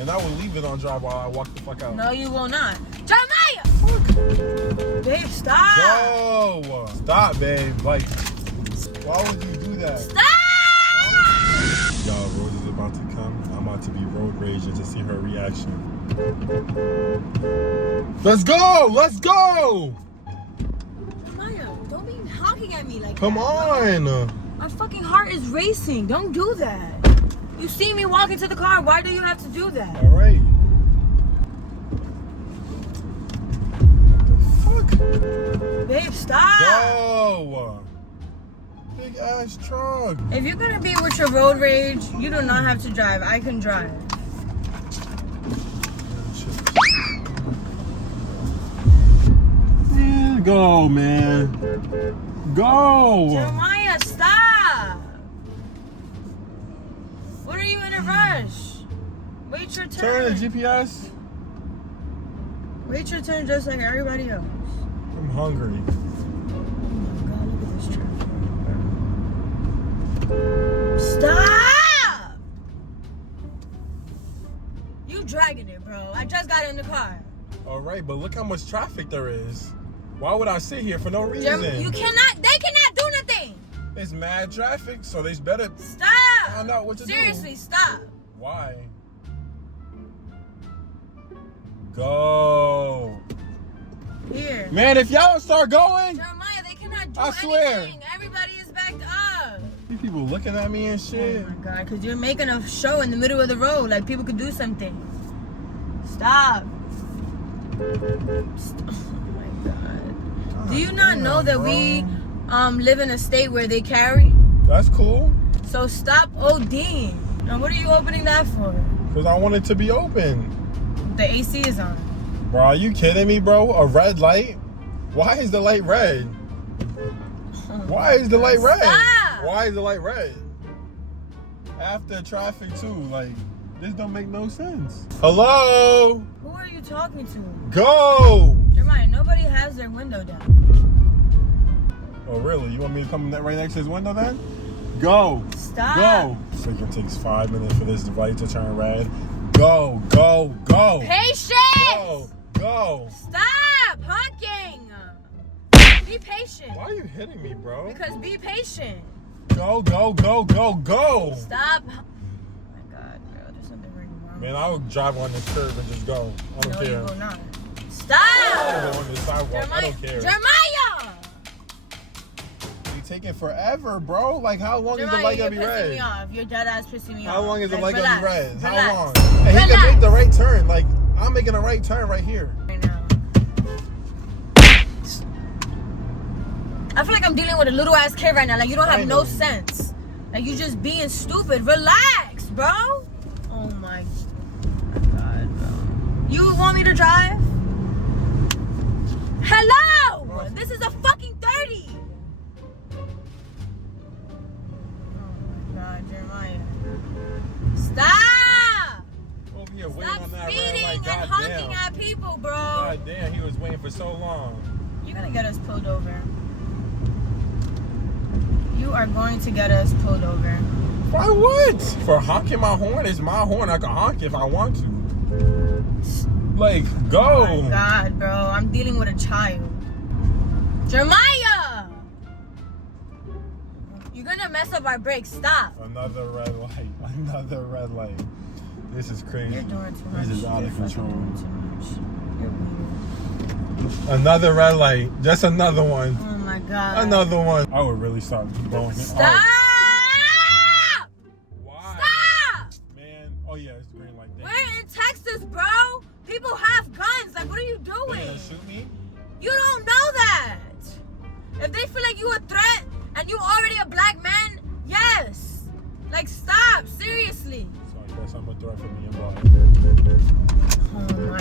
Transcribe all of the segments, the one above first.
And I will leave it on drive while I walk the fuck out. No, you will not. Jeremiah! Babe, stop! Yo! Stop, babe. Like, why would you do that? Stop! Y'all, Rose is about to come. I'm about to be road raging to see her reaction. Let's go! Let's go! Miah, don't be honking at me like Come that. on! My fucking heart is racing. Don't do that. You see me walking to the car. Why do you have to do that? All right. What the fuck? Babe, stop! Go! Big ass truck. If you're gonna be with your road rage, you do not have to drive. I can drive. Man, go, man. Go! Jeremiah, stop! What are you in a rush? Wait your turn. Turn the GPS. Wait your turn just like everybody else. I'm hungry. Oh my God, look at this traffic. Stop! You dragging it, bro. I just got in the car. All right, but look how much traffic there is. Why would I sit here for no reason? You cannot, they cannot do nothing. It's mad traffic, so they better Stop! find out what to do. Seriously, stop. Why? Go. Here. Man, if y'all don't start going, Jeremiah, they cannot do I swear. anything. Everybody is backed up. these people looking at me and shit. Oh my God, because you're making a show in the middle of the road. Like people could do something. Stop. Oh my God. Do you not know that we live in a state where they carry? That's cool. So stop ODing. Now what are you opening that for? Because I want it to be open. The AC is on. Bro, are you kidding me, bro? A red light? Why is the light red? Why is the light red? Stop. Why is the light red? After traffic too, like, this don't make no sense. Hello? Who are you talking to? Go! Jeremiah, nobody has their window down. Oh, really? You want me to come right next to his window then? Go! Stop. Go! Freaking takes 5 minutes for this light to turn red. Go! Go! Go! Patience! Go! Go! Stop honking! Be patient. Why are you hitting me, bro? Because be patient. Go! Go! Go! Go! Go! Stop. Oh my God, bro, there's something really wrong. Man, I would drive on this curb and just go. I don't No, care. you will not. I Stop! go on this sidewalk. I Jeremiah! don't care. Jeremiah! You taking forever, bro. Like, how long is the Jeremiah, light you're gonna be pissing red? me off. Your dead ass pissing me off. How long is the Like, light gonna be relax, red? How relax, long? And he can relax. make the right turn. Like, I'm making a right turn right here. Right now. I feel like I'm dealing with a little ass kid right now. Like you don't have no sense. Like you just being stupid. Relax, bro. Oh my God, bro. You want me to drive? Hello! This is a fucking 30. Oh my God, Jeremiah. Stop! Over here waiting Stop on that speeding red light. and God honking damn. at people, bro. God damn, he was waiting for so long. You're gonna get us pulled over. You are going to get us pulled over. Why what? For honking my horn? It's my horn. I can honk if I want to. Like, go. Oh my God, bro. I'm dealing with a child. Jeremiah! You're gonna mess up our brakes. Stop. Another red light. Another red light. This is crazy. You're doing too much. This is out of You're control. fucking doing too much. You're weird. Another red light. Just another one. Oh my God. Another one. I would really start going. Stop! Oh, why? Stop! Man. Oh yeah, it's green light. We're in Texas, bro. People have guns. Like, what are you They doing? gonna shoot me? You don't know that. If they feel like you a threat and you already a black man, yes. Like, stop. Seriously. So I guess I'm a threat for being black. Oh my.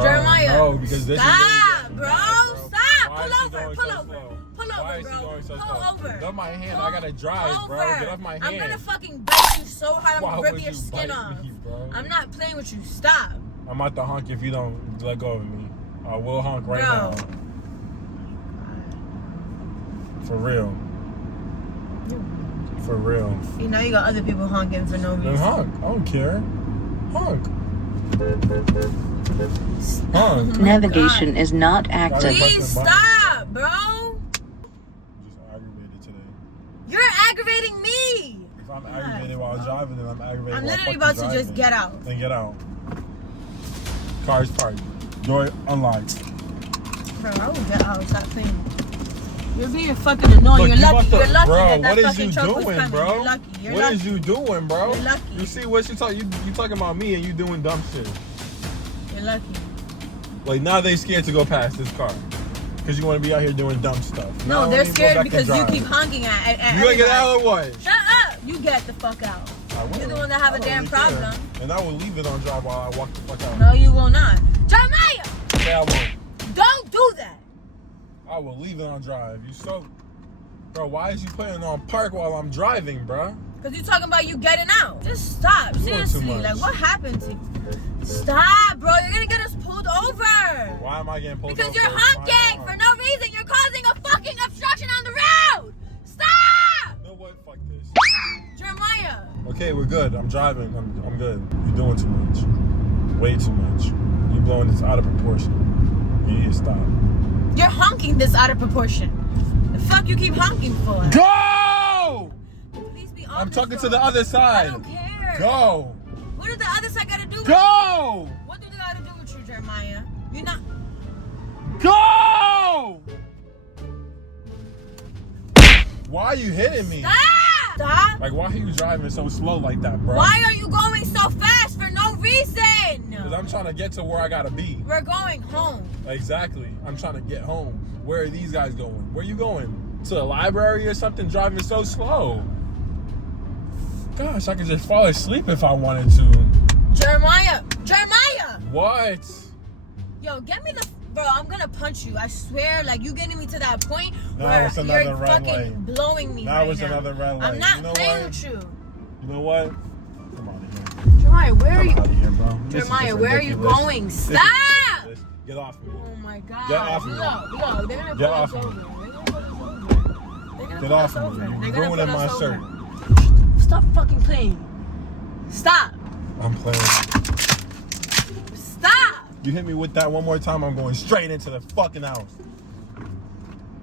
Jeremiah. No, because this stop, is bro. bro. Stop. Why Pull is he over. going Pull so over. slow? Pull Why over, is he bro. going so Pull slow? over. Get off my hand. Pull I gotta drive, bro. over. Get off my hand. I'm gonna fucking bite you so hard. I'm Why gonna rip would your you skin bite off. me, bro? I'm not playing with you. Stop. I'm at the honk if you don't let go of me. I will honk right Bro. now. For real. For real. You know you got other people honking for no Then reason. honk. I don't care. Honk. Honk. Navigation is not active. Please stop, bro. I'm just aggravated today. You're aggravating me. If I'm aggravated while driving, then I'm aggravated I'm while literally fucking about to driving. just get out. Then get out. Car's parked. Door unlocked. Bro, I will get out. Stop playing. You're being fucking annoying. You're lucky. You're lucky bro, that what is fucking you truck was doing, coming. bro? You're lucky. You're What lucky. is you doing, bro? You're lucky. You see what you talking about me and you doing dumb shit. You're lucky. Like now they scared to go past this car. Because you want to be out here doing dumb stuff. No, Now they're you go scared back because and you drive. keep honking at You gonna get everybody. out or what? Shut up. You get the fuck out. I will. You're the one that have a I don't damn really care. problem. And I will leave it on drive while I walk the fuck out. No, you will not. Jeremiah! Yeah, I won't. Don't do that. I will leave it on drive. You so... Bro, why is you putting it on park while I'm driving, bro? Because you talking about you getting out. Just stop. You're doing too Seriously. much. Like, what happened to you? Stop, bro. You're going to get us pulled over. Why am I getting pulled Because over? you're It's my honking car. for no reason. You're causing a fucking obstruction on the road. Stop! You know what? Fuck this. Jeremiah. Okay, we're good. I'm driving. I'm good. You're doing too much. Way too much. You're blowing this out of proportion. You need to stop. You're honking this out of proportion. The fuck you keep honking for? Go! Please be honest. I'm talking to the other I side. don't care. Go! What does the other side got to do with Go! you? What do they got to do with you, Jeremiah? You're not... Go! Why are you hitting me? Stop! Stop! Like, why are you driving so slow like that, bro? Why are you going so fast for no reason? Because I'm trying to get to where I gotta be. We're going home. Exactly. I'm trying to get home. Where are these guys going? Where you going? To the library or something? Driving so slow. Gosh, I could just fall asleep if I wanted to. Jeremiah! Jeremiah! What? Yo, get me the... Bro, I'm gonna punch you. I swear, like, you getting me to that point Now where it's another you're red fucking light. blowing me Now right it's now. another red light. I'm not You know playing what? with you. You know what? Come out of here. Jeremiah, where are Come you... out of here, bro. This is Jeremiah, just where are you ridiculous. going? This is Stop! ridiculous. Get off me. Oh my God. Get off me. Yo, they're gonna Get pull off us me. over. They're gonna pull us over. They're gonna Get pull off us me. over. You're They're gonna ruining pull my us shirt. over. Stop fucking playing. Stop. I'm playing. Stop. You hit me with that one more time, I'm going straight into the fucking house.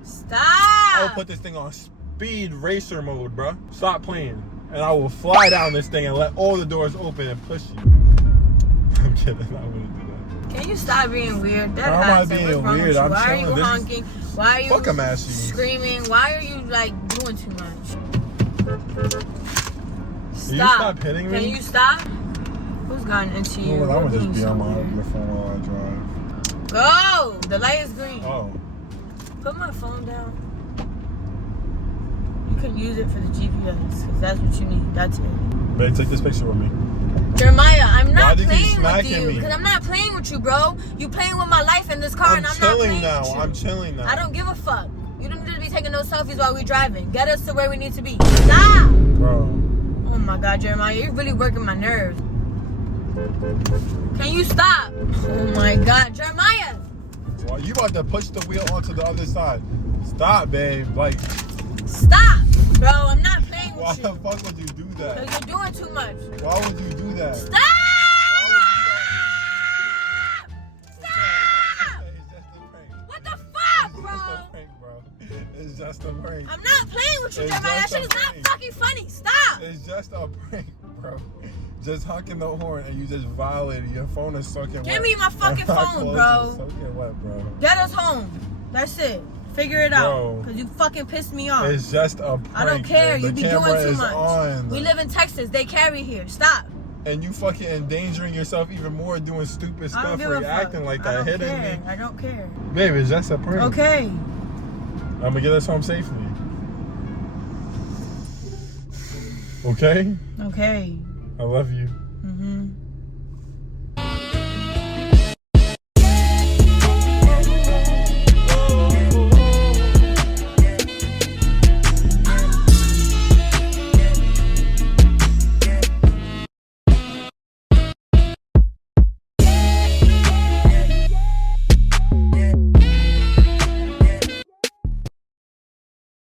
Stop. I will put this thing on speed racer mode, bro. Stop playing. And I will fly down this thing and let all the doors open and push you. I'm kidding. I wouldn't do that. Can you stop being weird? That How am I accent, being what's wrong with weird? you? I'm Why are chilling. you This is- honking? Why are you Fuck 'em asses. screaming? Why are you like doing too much? Stop. you stop hitting me? Can you stop? Who's gotten into you? Well, I'm You're gonna being just be so on my weird. phone while I drive. Go! The light is green. Oh. Put my phone down. You can use it for the GPS because that's what you need. That's it. Babe, take this picture with me. Jeremiah, I'm Why not do you keep playing with smacking you me? because I'm not playing with you, bro. You playing with my life in this car I'm and I'm not chilling playing now. with you. I'm chilling now. I don't give a fuck. You don't need to be taking no selfies while we're driving. Get us to where we need to be. Stop! Bro. Oh my God, Jeremiah, you're really working my nerves. Can you stop? Oh my God, Jeremiah! Well, you about to push the wheel onto the other side. Stop, babe. Like, Stop! Bro, I'm not playing why with the you. fuck would you do that? Because you're doing too much. Why would you do that? Stop! Stop! It's just a prank. What the fuck, It's bro? just a prank, bro. It's just a prank. I'm not playing with you, It's Jeremiah. That just a shit is not prank. fucking funny. Stop! It's just a prank, bro. Just honking the horn and you just violated. Your phone is soaking wet. Give me my fucking My phone, clothes bro. is soaking wet, bro. Get us home. That's it. Figure it Bro. out. Because you fucking pissed me off. It's just a prank. I don't care. man. You The be camera doing too is much. on. We live in Texas. They carry here. Stop. And you fucking endangering yourself even more doing stupid I don't stuff give or a fuck. acting like I that, don't hitting care. me. I don't care. Baby, it's just a prank. Okay. I'm gonna get us home safely. Okay? Okay. I love you.